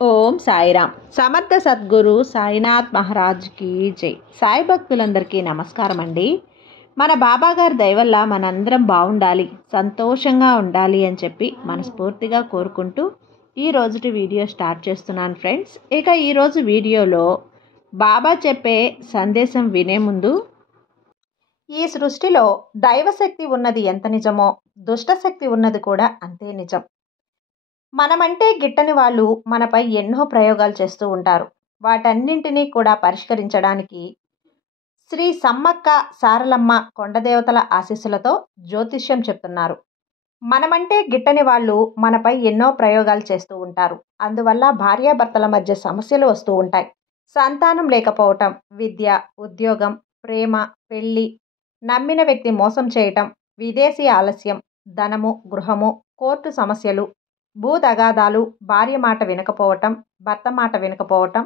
ఓం సాయిరామ్. సమర్థ సద్గురు సాయినాథ్ మహారాజ్కి జై. సాయి భక్తులందరికీ నమస్కారం అండి. మన బాబాగారి దయవల్ల మనందరం బాగుండాలి, సంతోషంగా ఉండాలి అని చెప్పి మనస్ఫూర్తిగా కోరుకుంటూ ఈ రోజుటి వీడియో స్టార్ట్ చేస్తున్నాను ఫ్రెండ్స్. ఇక ఈరోజు వీడియోలో బాబా చెప్పే సందేశం వినే ముందు, ఈ సృష్టిలో దైవశక్తి ఉన్నది ఎంత నిజమో దుష్టశక్తి ఉన్నది కూడా అంతే నిజం. మనమంటే గిట్టని వాళ్ళు మనపై ఎన్నో ప్రయోగాలు చేస్తూ ఉంటారు. వాటన్నింటినీ కూడా పరిష్కరించడానికి శ్రీ సమ్మక్క సారలమ్మ కొండదేవతల ఆశీస్సులతో జ్యోతిష్యం చెప్తున్నారు. మనమంటే గిట్టని వాళ్ళు మనపై ఎన్నో ప్రయోగాలు చేస్తూ ఉంటారు. అందువల్ల భార్యాభర్తల మధ్య సమస్యలు వస్తూ ఉంటాయి. సంతానం లేకపోవటం, విద్య, ఉద్యోగం, ప్రేమ, పెళ్లి, నమ్మిన వ్యక్తి మోసం చేయటం, విదేశీ ఆలస్యం, ధనము, గృహము, కోర్టు సమస్యలు, భూ తగాదాలు, భార్య మాట వినకపోవటం, భర్త మాట వినకపోవటం.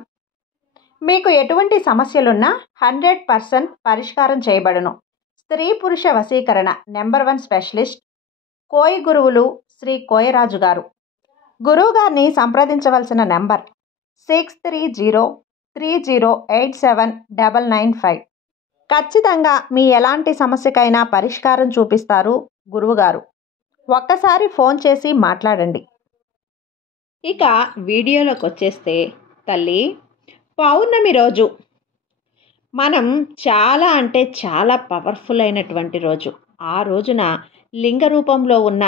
మీకు ఎటువంటి సమస్యలున్నా 100% పరిష్కారం చేయబడును. స్త్రీ పురుష వశీకరణ నెంబర్ 1 స్పెషలిస్ట్ కోయి గురువులు శ్రీ కోయరాజు గారు. గురువుగారిని సంప్రదించవలసిన నెంబర్ 6303087995. ఖచ్చితంగా మీ ఎలాంటి సమస్యకైనా పరిష్కారం చూపిస్తారు గురువుగారు. ఒక్కసారి ఫోన్ చేసి మాట్లాడండి. ఇక వీడియోలోకి వచ్చేస్తే, తల్లి, పౌర్ణమి రోజు మనం చాలా అంటే చాలా పవర్ఫుల్ అయినటువంటి రోజు. ఆ రోజున లింగ రూపంలో ఉన్న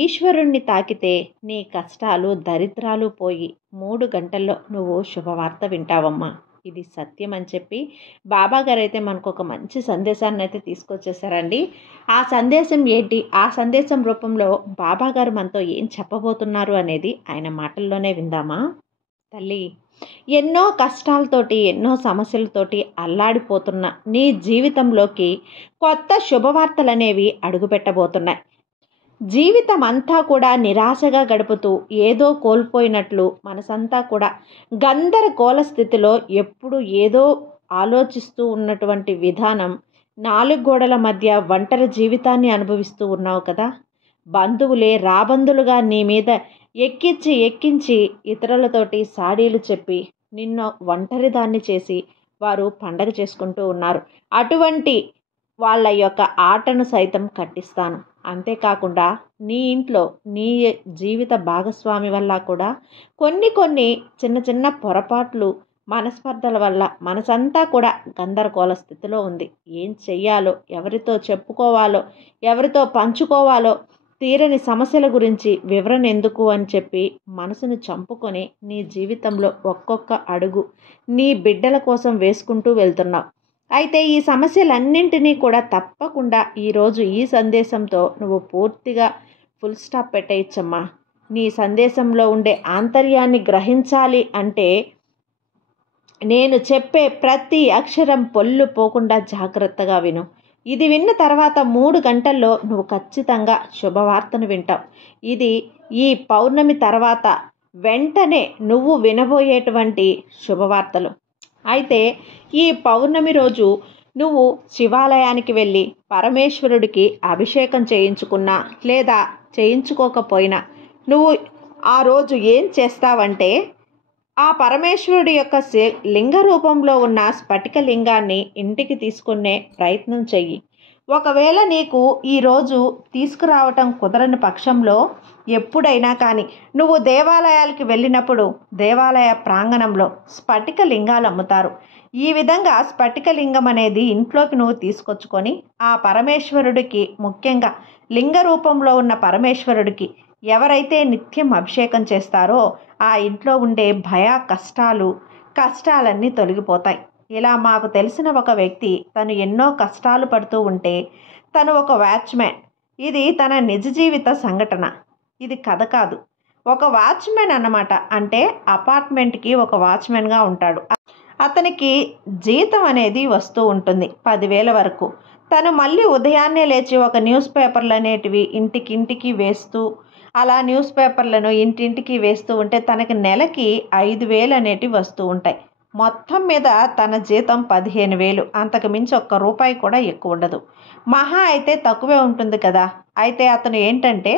ఈశ్వరుణ్ణి తాకితే నీ కష్టాలు దరిద్రాలు పోయి 3 గంటల్లో నువ్వు శుభవార్త వింటావమ్మా. ఇది సత్యం అని చెప్పి బాబాగారు అయితే మనకు ఒక మంచి సందేశాన్ని అయితే తీసుకొచ్చేసారండి. ఆ సందేశం ఏంటి, ఆ సందేశం రూపంలో బాబాగారు మనతో ఏం చెప్పబోతున్నారు అనేది ఆయన మాటల్లోనే విందామా. తల్లి, ఎన్నో కష్టాలతోటి ఎన్నో సమస్యలతోటి అల్లాడిపోతున్న నీ జీవితంలోకి కొత్త శుభవార్తలు అనేవి అడుగుపెట్టబోతున్నాయి. జీవితం అంతా కూడా నిరాశగా గడుపుతూ ఏదో కోల్పోయినట్లు మనసంతా కూడా గందరగోళ స్థితిలో ఎప్పుడు ఏదో ఆలోచిస్తూ ఉన్నటువంటి విధానం, 4 గోడల మధ్య ఒంటరి జీవితాన్ని అనుభవిస్తూ ఉన్నావు కదా. బంధువులే రాబందులుగా నీ మీద ఎక్కించి ఇతరులతోటి సాడీలు చెప్పి నిన్ను ఒంటరిదాన్ని చేసి వారు పండగ చేసుకుంటూ ఉన్నారు. అటువంటి వాళ్ళ యొక్క ఆటను సైతం కట్టిస్తాను. అంతేకాకుండా నీ ఇంట్లో నీ జీవిత భాగస్వామి వల్ల కూడా కొన్ని చిన్న పొరపాట్లు, మనస్పర్ధల వల్ల మనసంతా కూడా గందరగోళ స్థితిలో ఉంది. ఏం చెయ్యాలో, ఎవరితో చెప్పుకోవాలో, ఎవరితో పంచుకోవాలో, తీరని సమస్యల గురించి వివరణ ఎందుకు అని చెప్పి మనసును చంపుకొని నీ జీవితంలో ఒక్కొక్క అడుగు నీ బిడ్డల కోసం వేసుకుంటూ వెళ్తున్నావు. అయితే ఈ సమస్యలన్నింటినీ కూడా తప్పకుండా ఈరోజు ఈ సందేశంతో నువ్వు పూర్తిగా ఫుల్ స్టాప్ పెట్టేయచ్చమ్మా. నీ సందేశంలో ఉండే ఆంతర్యాన్ని గ్రహించాలి అంటే నేను చెప్పే ప్రతి అక్షరం పొల్లు పోకుండా జాగ్రత్తగా విను. ఇది విన్న తర్వాత 3 గంటల్లో నువ్వు ఖచ్చితంగా శుభవార్తను వింటావు. ఇది ఈ పౌర్ణమి తర్వాత వెంటనే నువ్వు వినబోయేటువంటి శుభవార్తలు. అయితే ఈ పౌర్ణమి రోజు నువ్వు శివాలయానికి వెళ్ళి పరమేశ్వరుడికి అభిషేకం చేయించుకున్నా లేదా చేయించుకోకపోయినా నువ్వు ఆ రోజు ఏం చేస్తావంటే, ఆ పరమేశ్వరుడి యొక్క లింగ రూపంలో ఉన్న స్ఫటిక లింగాన్ని ఇంటికి తీసుకునే ప్రయత్నం చెయ్యి. ఒకవేళ నీకు ఈరోజు తీసుకురావటం కుదరని పక్షంలో ఎప్పుడైనా కానీ నువ్వు దేవాలయాలకి వెళ్ళినప్పుడు దేవాలయ ప్రాంగణంలో స్ఫటిక లింగాలు అమ్ముతారు. ఈ విధంగా స్ఫటిక లింగం అనేది ఇంట్లోకి నువ్వు తీసుకొచ్చుకొని ఆ పరమేశ్వరుడికి, ముఖ్యంగా లింగ రూపంలో ఉన్న పరమేశ్వరుడికి ఎవరైతే నిత్యం అభిషేకం చేస్తారో ఆ ఇంట్లో ఉండే భయ కష్టాలన్నీ తొలగిపోతాయి. ఇలా మాకు తెలిసిన ఒక వ్యక్తి, తను ఎన్నో కష్టాలు పడుతూ ఉంటే తను ఒక వాచ్మ్యాన్. ఇది తన నిజ జీవిత సంఘటన, ఇది కథ కాదు. ఒక వాచ్మెన్ అన్నమాట. అంటే అపార్ట్మెంట్కి ఒక వాచ్మెన్గా ఉంటాడు. అతనికి జీతం అనేది వస్తూ ఉంటుంది 10,000 వరకు. తను మళ్ళీ ఉదయాన్నే లేచి ఒక న్యూస్ పేపర్లు అనేటివి ఇంటికి వేస్తూ, అలా న్యూస్ పేపర్లను ఇంటింటికి వేస్తూ ఉంటే తనకి నెలకి 5,000 అనేటివి వస్తూ ఉంటాయి. మొత్తం మీద తన జీతం 15,000. అంతకు మించి ఒక్క రూపాయి కూడా ఎక్కువ ఉండదు. మహా అయితే తక్కువే ఉంటుంది కదా. అయితే అతను ఏంటంటే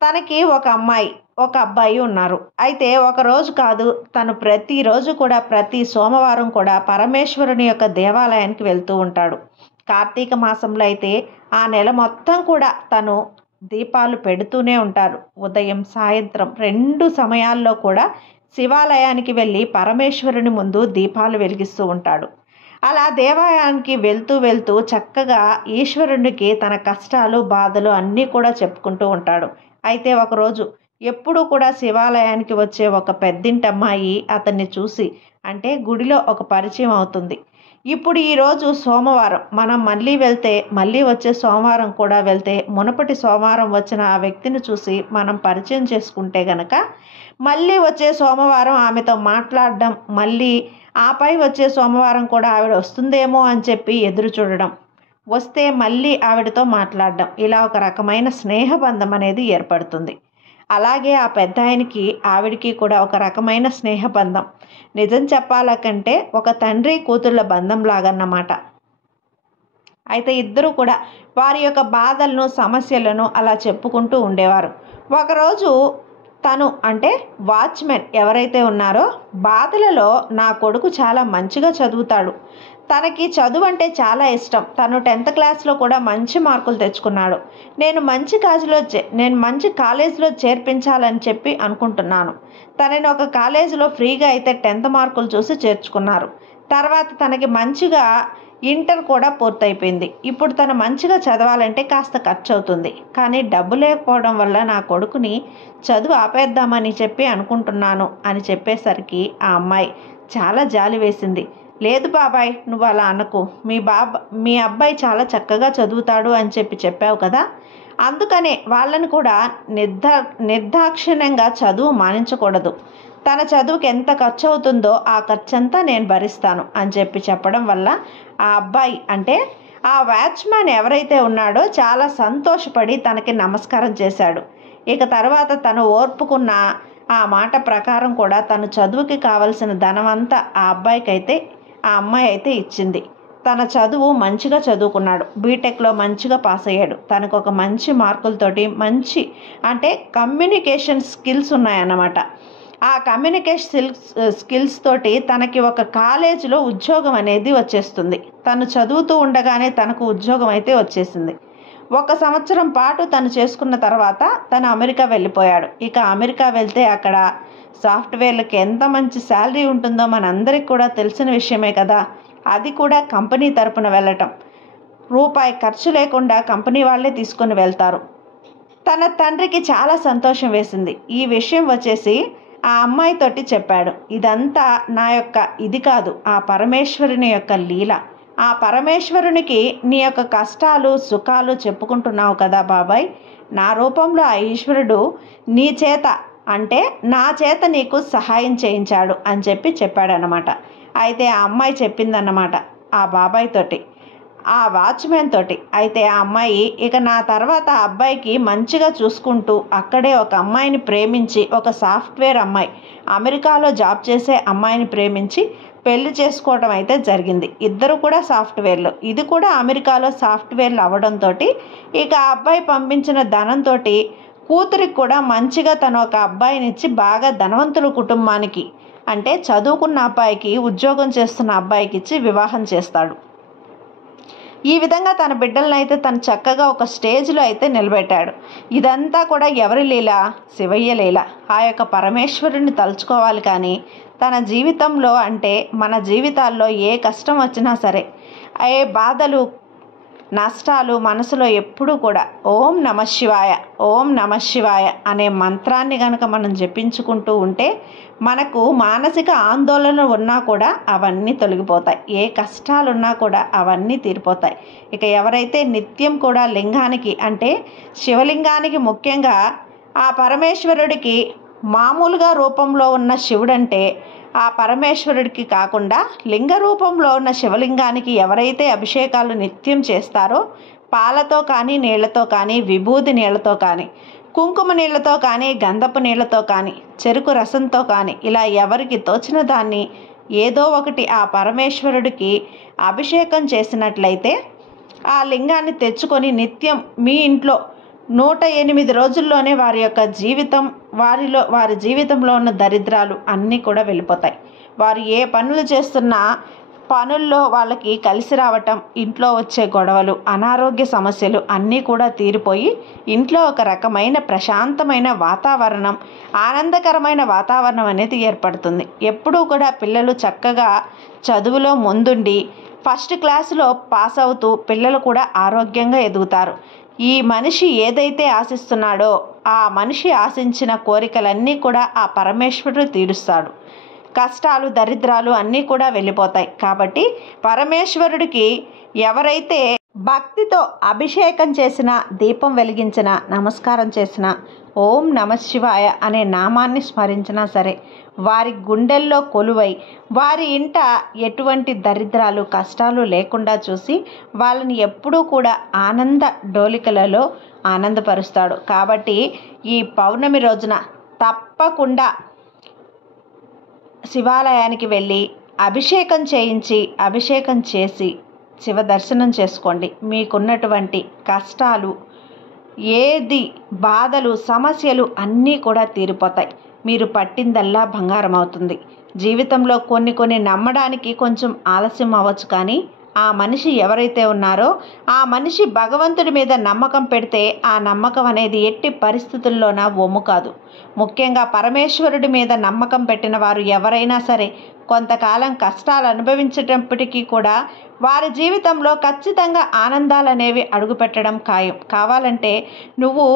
తనకి ఒక అమ్మాయి, ఒక అబ్బాయి ఉన్నారు. అయితే ఒకరోజు కాదు, తను ప్రతిరోజు కూడా ప్రతి సోమవారం కూడా పరమేశ్వరుని యొక్క దేవాలయానికి వెళ్తూ ఉంటాడు. కార్తీక మాసంలో అయితే ఆ నెల మొత్తం కూడా తను దీపాలు పెడుతూనే ఉంటారు. ఉదయం, సాయంత్రం 2 సమయాల్లో కూడా శివాలయానికి వెళ్ళి పరమేశ్వరుని ముందు దీపాలు వెలిగిస్తూ ఉంటాడు. అలా దేవాలయానికి వెళ్తూ వెళ్తూ చక్కగా ఈశ్వరునికి తన కష్టాలు, బాధలు అన్నీ కూడా చెప్పుకుంటూ ఉంటాడు. అయితే ఒకరోజు ఎప్పుడూ కూడా శివాలయానికి వచ్చే ఒక పెద్దింటమ్మాయి అతన్ని చూసి, అంటే గుడిలో ఒక పరిచయం అవుతుంది. ఇప్పుడు ఈరోజు సోమవారం, మనం మళ్ళీ వచ్చే సోమవారం కూడా వెళ్తే మునుపటి సోమవారం వచ్చిన ఆ వ్యక్తిని చూసి మనం పరిచయం చేసుకుంటే గనక మళ్ళీ వచ్చే సోమవారం ఆమెతో మాట్లాడడం, మళ్ళీ ఆపై వచ్చే సోమవారం కూడా ఆవిడ వస్తుందేమో అని చెప్పి ఎదురు చూడడం, వస్తే మళ్ళీ ఆవిడతో మాట్లాడడం, ఇలా ఒక రకమైన స్నేహబంధం అనేది ఏర్పడుతుంది. అలాగే ఆ పెద్ద ఆయనకి ఆవిడికి కూడా ఒక రకమైన స్నేహబంధం. నిజం చెప్పాలంటే ఒక తండ్రి కూతుళ్ళ బంధం లాగన్నమాట. అయితే ఇద్దరు కూడా వారి యొక్క బాధలను, సమస్యలను అలా చెప్పుకుంటూ ఉండేవారు. ఒకరోజు తను, అంటే వాచ్మెన్ ఎవరైతే ఉన్నారో, బాధలలో నా కొడుకు చాలా మంచిగా చదువుతాడు, తనకి చదువు అంటే చాలా ఇష్టం, తను 10th క్లాస్లో కూడా మంచి మార్కులు తెచ్చుకున్నాడు, నేను మంచి కాలేజీలో చేర్పించాలని చెప్పి అనుకుంటున్నాను. తనని ఒక కాలేజీలో ఫ్రీగా అయితే 10th మార్కులు చూసి చేర్చుకున్నారు. తర్వాత తనకి మంచిగా ఇంటర్ కూడా పూర్తయిపోయింది. ఇప్పుడు తను మంచిగా చదవాలంటే కాస్త ఖర్చు అవుతుంది, కానీ డబ్బు లేకపోవడం వల్ల నా కొడుకుని చదువు ఆపేద్దామని చెప్పి అనుకుంటున్నాను అని చెప్పేసరికి ఆ అమ్మాయి చాలా జాలి వేసింది. లేదు బాబాయ్, నువ్వు అలా అనకు, మీ అబ్బాయి చాలా చక్కగా చదువుతాడు అని చెప్పావు కదా, అందుకనే వాళ్ళని కూడా నిర్దాక్షిణ్యంగా చదువు మానించకూడదు, తన చదువుకి ఎంత ఖర్చు అవుతుందో ఆ ఖర్చంతా నేను భరిస్తాను అని చెప్పడం వల్ల ఆ అబ్బాయి, అంటే ఆ వాచ్మ్యాన్ ఎవరైతే ఉన్నాడో చాలా సంతోషపడి తనకి నమస్కారం చేశాడు. ఇక తర్వాత తను ఓర్పుకున్న ఆ మాట ప్రకారం కూడా తను చదువుకి కావలసిన ధనమంతా ఆ అమ్మాయి అయితే ఇచ్చింది. తన చదువు మంచిగా చదువుకున్నాడు, బీటెక్లో మంచిగా పాస్ అయ్యాడు, తనకు ఒక మంచి మార్కులతోటి అంటే కమ్యూనికేషన్ స్కిల్స్ ఉన్నాయన్నమాట. ఆ కమ్యూనికేషన్ స్కిల్స్ తోటి తనకి ఒక కాలేజీలో ఉద్యోగం అనేది వచ్చేస్తుంది. తను చదువుతూ ఉండగానే తనకు ఉద్యోగం అయితే వచ్చేసింది. 1 సంవత్సరం పాటు తను చేసుకున్న తర్వాత తను అమెరికా వెళ్ళిపోయాడు. ఇక అమెరికా వెళ్తే అక్కడ సాఫ్ట్వేర్లకి ఎంత మంచి శాలరీ ఉంటుందో మనందరికి కూడా తెలిసిన విషయమే కదా. అది కూడా కంపెనీ తరపున వెళ్ళటం, రూపాయి ఖర్చు లేకుండా కంపెనీ వాళ్ళే తీసుకొని వెళ్తారు. తన తండ్రికి చాలా సంతోషం వేసింది. ఈ విషయం వచ్చేసి ఆ అమ్మాయితోటి చెప్పాడు. ఇదంతా నా యొక్క ఇది కాదు, ఆ పరమేశ్వరుని యొక్క లీల. ఆ పరమేశ్వరునికి నీ యొక్క కష్టాలు, సుఖాలు చెప్పుకుంటున్నావు కదా బాబాయ్, నా రూపంలో ఆ ఈశ్వరుడు నీ చేత, అంటే నా చేత నీకు సహాయం చేయించాడు అని చెప్పాడనమాట. అయితే ఆ అమ్మాయి చెప్పిందన్నమాట ఆ బాబాయ్ తోటి, ఆ వాచ్మెన్ తోటి. అయితే ఆ అమ్మాయి ఇక నా తర్వాత ఆ అబ్బాయికి మంచిగా చూసుకుంటూ అక్కడే ఒక అమ్మాయిని ప్రేమించి, ఒక సాఫ్ట్వేర్ అమ్మాయి, అమెరికాలో జాబ్ చేసే అమ్మాయిని ప్రేమించి పెళ్లి చేసుకోవడం అయితే జరిగింది. ఇద్దరు కూడా సాఫ్ట్వేర్లు, ఇది కూడా అమెరికాలో సాఫ్ట్వేర్లు అవ్వడంతో ఇక ఆ అబ్బాయి పంపించిన ధనంతో కూతురికి కూడా మంచిగా తను ఒక అబ్బాయినిచ్చి బాగా ధనవంతుల కుటుంబానికి, అంటే చదువుకున్న అబ్బాయికి, ఉద్యోగం చేస్తున్న అబ్బాయికి ఇచ్చి వివాహం చేస్తాడు. ఈ విధంగా తన బిడ్డలను అయితే తను చక్కగా ఒక స్టేజ్లో అయితే నిలబెట్టాడు. ఇదంతా కూడా ఎవరి లీల? శివయ్య లీల. ఆ యొక్క పరమేశ్వరుని తలుచుకోవాలి. కానీ తన జీవితంలో, అంటే మన జీవితాల్లో ఏ కష్టం వచ్చినా సరే, ఏ బాధలు, నష్టాలు మనసులో ఎప్పుడూ కూడా ఓం నమ శివాయ, ఓం నమ శివాయ అనే మంత్రాన్ని కనుక మనం జపించుకుంటూ ఉంటే మనకు మానసిక ఆందోళన ఉన్నా కూడా అవన్నీ తొలగిపోతాయి, ఏ కష్టాలున్నా కూడా అవన్నీ తీరిపోతాయి. ఇక ఎవరైతే నిత్యం కూడా లింగానికి, అంటే శివలింగానికి, ముఖ్యంగా ఆ పరమేశ్వరుడికి మామూలుగా రూపంలో ఉన్న శివుడంటే ఆ పరమేశ్వరుడికి కాకుండా లింగ రూపంలో ఉన్న శివలింగానికి ఎవరైతే అభిషేకాలు నిత్యం చేస్తారో, పాలతో కానీ, నీళ్లతో కానీ, విభూది నీళ్లతో కానీ, కుంకుమ నీళ్లతో కానీ, గంధపు నీళ్లతో కానీ, చెరుకు రసంతో కానీ, ఇలా ఎవరికి తోచిన దాన్ని ఏదో ఒకటి ఆ పరమేశ్వరుడికి అభిషేకం చేసినట్లయితే ఆ లింగాన్ని తెచ్చుకొని నిత్యం మీ ఇంట్లో 108 రోజుల్లోనే వారి యొక్క జీవితం, వారి జీవితంలో ఉన్న దరిద్రాలు అన్నీ కూడా వెళ్ళిపోతాయి. వారు ఏ పనులు చేస్తున్నా పనుల్లో వాళ్ళకి కలిసి రావటం, ఇంట్లో వచ్చే గొడవలు, అనారోగ్య సమస్యలు అన్నీ కూడా తీరిపోయి ఇంట్లో ఒక రకమైన ప్రశాంతమైన వాతావరణం, ఆనందకరమైన వాతావరణం అనేది ఏర్పడుతుంది. ఎప్పుడూ కూడా పిల్లలు చక్కగా చదువులో ముందుండి ఫస్ట్ క్లాసులో పాస్ అవుతూ పిల్లలు కూడా ఆరోగ్యంగా ఎదుగుతారు. ఈ మనిషి ఏదైతే ఆశిస్తున్నాడో ఆ మనిషి ఆశించిన కోరికలన్నీ కూడా ఆ పరమేశ్వరుడు తీరుస్తాడు. కష్టాలు, దరిద్రాలు అన్నీ కూడా వెళ్ళిపోతాయి. కాబట్టి పరమేశ్వరుడికి ఎవరైతే భక్తితో అభిషేకం చేసిన, దీపం వెలిగించిన, నమస్కారం చేసిన, ఓం నమఃశివాయ అనే నామాన్ని స్మరించినా సరే వారి గుండెల్లో కొలువై వారి ఇంట ఎటువంటి దరిద్రాలు, కష్టాలు లేకుండా చూసి వాళ్ళని ఎప్పుడూ కూడా ఆనంద డోలికలలో ఆనందపరుస్తాడు. కాబట్టి ఈ పౌర్ణమి రోజున తప్పకుండా శివాలయానికి వెళ్ళి అభిషేకం చేసి శివ దర్శనం చేసుకోండి. మీకున్నటువంటి కష్టాలు, బాధలు, సమస్యలు అన్నీ కూడా తీరిపోతాయి. మీరు పట్టిందల్లా బంగారం అవుతుంది. జీవితంలో కొన్ని నమ్మడానికి కొంచెం ఆలస్యం అవ్వచ్చు, కానీ ఆ మనిషి ఎవరైతే ఉన్నారో ఆ మనిషి భగవంతుడి మీద నమ్మకం పెడితే ఆ నమ్మకం అనేది ఎట్టి పరిస్థితుల్లోనా వమ్ము కాదు. ముఖ్యంగా పరమేశ్వరుడి మీద నమ్మకం పెట్టిన వారు ఎవరైనా సరే కొంతకాలం కష్టాలు అనుభవించేటప్పటికీ కూడా వారి జీవితంలో ఖచ్చితంగా ఆనందాలు అనేవి అడుగుపెట్టడం ఖాయం. కావాలంటే నువ్వు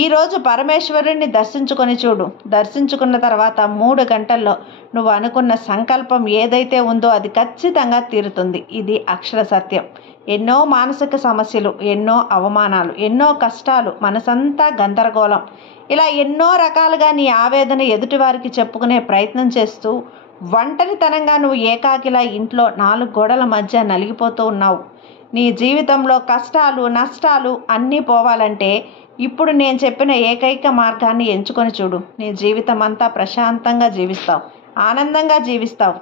ఈరోజు పరమేశ్వరుణ్ణి దర్శించుకొని చూడు. దర్శించుకున్న తర్వాత 3 గంటల్లో నువ్వు అనుకున్న సంకల్పం ఏదైతే ఉందో అది ఖచ్చితంగా తీరుతుంది. ఇది అక్షర సత్యం. ఎన్నో మానసిక సమస్యలు, ఎన్నో అవమానాలు, ఎన్నో కష్టాలు, మనసంతా గందరగోళం, ఇలా ఎన్నో రకాలుగా నీ ఆవేదన ఎదుటివారికి చెప్పుకునే ప్రయత్నం చేస్తూ ఒంటరితనంగా నువ్వు ఏకాకిలా ఇంట్లో 4 గోడల మధ్య నలిగిపోతూ ఉన్నావు. నీ జీవితంలో కష్టాలు, నష్టాలు అన్నీ పోవాలంటే ఇప్పుడు నేను చెప్పిన ఏకైక మార్గాన్ని ఎంచుకొని చూడు. నీ జీవితం అంతా ప్రశాంతంగా జీవిస్తావు, ఆనందంగా జీవిస్తావు.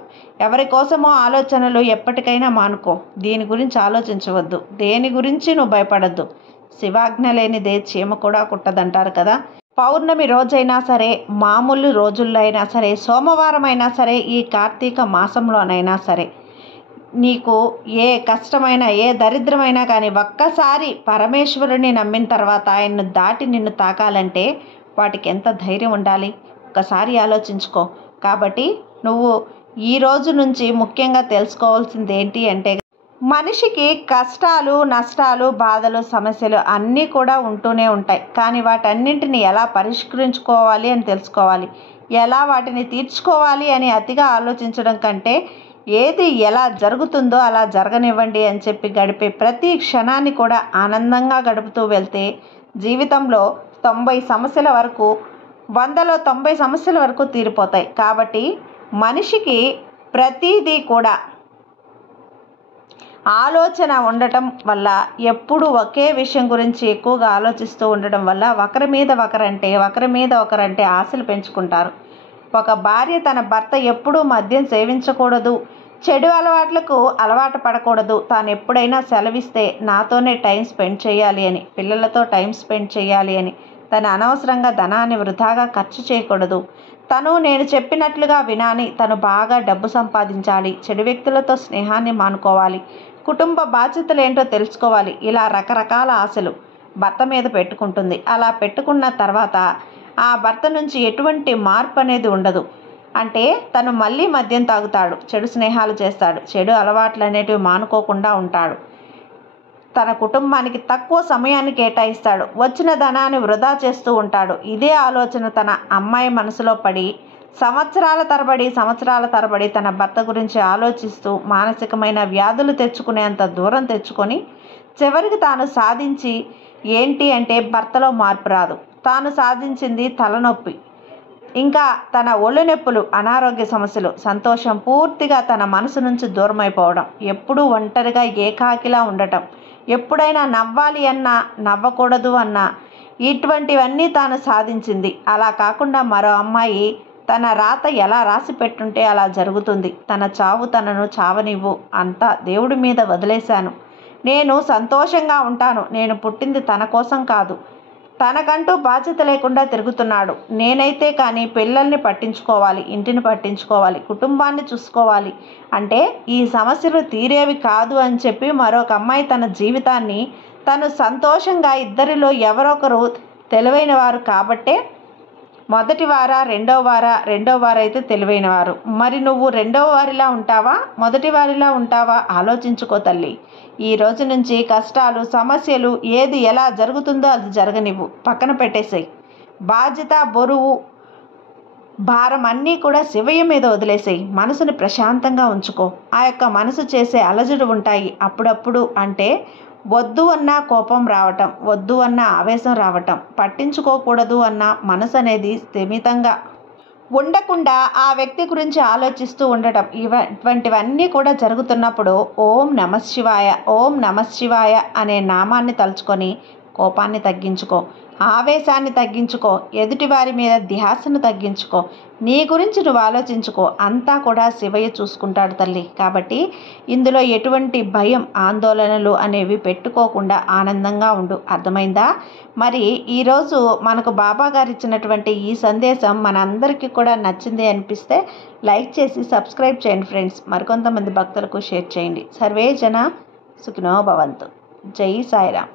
ఎవరి కోసమో ఆలోచనలు ఎప్పటికైనా మానుకో. దీని గురించి ఆలోచించవద్దు, దేని గురించి నువ్వు భయపడద్దు. శివాజ్ఞ లేనిదే చీమ కూడా కుట్టదంటారు కదా. పౌర్ణమి రోజైనా సరే, మామూలు రోజుల్లో అయినా సరే, సోమవారం అయినా సరే, ఈ కార్తీక మాసంలోనైనా సరే, నీకు ఏ కష్టమైనా, ఏ దరిద్రమైనా కానీ ఒక్కసారి పరమేశ్వరుని నమ్మిన తర్వాత ఆయన్ను దాటి నిన్ను తాకాలంటే వాటికి ఎంత ధైర్యం ఉండాలి, ఒక్కసారి ఆలోచించుకో. కాబట్టి నువ్వు ఈ రోజు నుంచి ముఖ్యంగా తెలుసుకోవాల్సింది ఏంటి అంటే, మనిషికి కష్టాలు, నష్టాలు, బాధలు, సమస్యలు అన్నీ కూడా ఉంటూనే ఉంటాయి. కానీ వాటన్నింటిని ఎలా పరిష్కరించుకోవాలి అని తెలుసుకోవాలి. ఎలా వాటిని తీర్చుకోవాలి అని అతిగా ఆలోచించడం కంటే ఏది ఎలా జరుగుతుందో అలా జరగనివ్వండి అని చెప్పి గడిపే ప్రతి క్షణాన్ని కూడా ఆనందంగా గడుపుతూ వెళ్తే జీవితంలో 90 సమస్యల వరకు, 100లో 90 సమస్యల వరకు తీరిపోతాయి. కాబట్టి మనిషికి ప్రతిదీ కూడా ఆలోచన ఉండటం వల్ల, ఎప్పుడు ఒకే విషయం గురించి ఎక్కువగా ఆలోచిస్తూ ఉండడం వల్ల ఒకరి మీద ఒకరంటే ఆశలు పెంచుకుంటారు. ఒక భార్య తన భర్త ఎప్పుడూ మద్యం సేవించకూడదు, చెడు అలవాట్లకు అలవాటు పడకూడదు, తాను ఎప్పుడైనా సెలవిస్తే నాతోనే టైం స్పెండ్ చేయాలి అని, పిల్లలతో టైం స్పెండ్ చేయాలి అని, తను అనవసరంగా ధనాన్ని వృధాగా ఖర్చు చేయకూడదు, తను నేను చెప్పినట్లుగా వినాలి, తను బాగా డబ్బు సంపాదించాలి, చెడు వ్యక్తులతో స్నేహాన్ని మానుకోవాలి, కుటుంబ బాధ్యతలు ఏంటో తెలుసుకోవాలి. ఇలా రకరకాల ఆశలు భర్త మీద పెట్టుకుంటుంది. అలా పెట్టుకున్న తర్వాత ఆ భర్త నుంచి ఎటువంటి మార్పు అనేది ఉండదు. అంటే తను మళ్ళీ మద్యం తాగుతాడు, చెడు స్నేహాలు చేస్తాడు, చెడు అలవాట్లు అనేటివి మానుకోకుండా ఉంటాడు, తన కుటుంబానికి తక్కువ సమయాన్ని కేటాయిస్తాడు, వచ్చిన ధనాన్ని వృధా చేస్తూ ఉంటాడు. ఇదే ఆలోచన తన అమ్మాయి మనసులో పడి సంవత్సరాల తరబడి తన భర్త గురించి ఆలోచిస్తూ మానసికమైన వ్యాధులు తెచ్చుకునేంత దూరం తెచ్చుకొని చివరికి తాను సాధించి ఏంటి అంటే భర్తలో మార్పు రాదు. తాను సాధించింది తలనొప్పి, ఇంకా తన ఒళ్ళు నొప్పులు, అనారోగ్య సమస్యలు, సంతోషం పూర్తిగా తన మనసు నుంచి దూరమైపోవడం, ఎప్పుడూ ఒంటరిగా ఏకాకిలా ఉండటం, ఎప్పుడైనా నవ్వాలి అన్నా నవ్వకూడదు అన్నా, ఇటువంటివన్నీ తాను సాధించింది. అలా కాకుండా మరో అమ్మాయి తన రాత ఎలా రాసి పెట్టుంటే అలా జరుగుతుంది. తన చావు తనను చావనివ్వు, అంతా దేవుడి మీద వదిలేశాను, నేను సంతోషంగా ఉంటాను, నేను పుట్టింది తన కోసం కాదు, తనకంటూ బాధ్యత లేకుండా తిరుగుతున్నాడు. నేనైతే కానీ పిల్లల్ని పట్టించుకోవాలి, ఇంటిని పట్టించుకోవాలి, కుటుంబాన్ని చూసుకోవాలి అంటే ఈ సమస్యలు తీరేవి కాదు అని చెప్పి మరొక అమ్మాయి తన జీవితాన్ని తను సంతోషంగా ఇద్దరిలో ఎవరొకరు తెలివైన వారు కాబట్టే మొదటి వారా రెండో వారైతే తెలివైన వారు. మరి నువ్వు రెండవ వారిలా ఉంటావా, మొదటి వారిలా ఉంటావా ఆలోచించుకో తల్లి. ఈ రోజు నుంచి కష్టాలు సమస్యలు ఏది ఎలా జరుగుతుందో అది జరగనివ్వు, పక్కన పెట్టేసేయి. బాధ్యత బరువు భారం అన్నీ కూడా శివయ్య మీద వదిలేసేయి. మనసుని ప్రశాంతంగా ఉంచుకో. ఆ యొక్క మనసు చేసే అలజడు ఉంటాయి అప్పుడప్పుడు. అంటే వద్దు అన్న కోపం రావటం, వద్దు అన్న ఆవేశం రావటం, పట్టించుకోకూడదు అన్న మనసు అనేది స్థిమితంగా ఉండకుండా ఆ వ్యక్తి గురించి ఆలోచిస్తూ ఉండటం, ఇటువంటివన్నీ కూడా జరుగుతున్నప్పుడు ఓం నమఃశివాయ, ఓం నమఃశివాయ అనే నామాన్ని తలుచుకొని కోపాన్ని తగ్గించుకో, ఆవేశాన్ని తగ్గించుకో, ఎదుటివారి మీద ధ్యాసను తగ్గించుకో, నీ గురించి నువ్వు ఆలోచించుకో. అంతా కూడా శివయ్య చూసుకుంటాడు తల్లి. కాబట్టి ఇందులో ఎటువంటి భయం ఆందోళనలు అనేవి పెట్టుకోకుండా ఆనందంగా ఉండు. అర్థమైందా? మరి ఈరోజు మనకు బాబా గారు ఇచ్చినటువంటి ఈ సందేశం మనందరికీ కూడా నచ్చింది అనిపిస్తే లైక్ చేసి సబ్స్క్రైబ్ చేయండి ఫ్రెండ్స్. మరికొంతమంది భక్తులకు షేర్ చేయండి. సర్వే జన సుఖినో భవంతు. జై సాయిరామ్.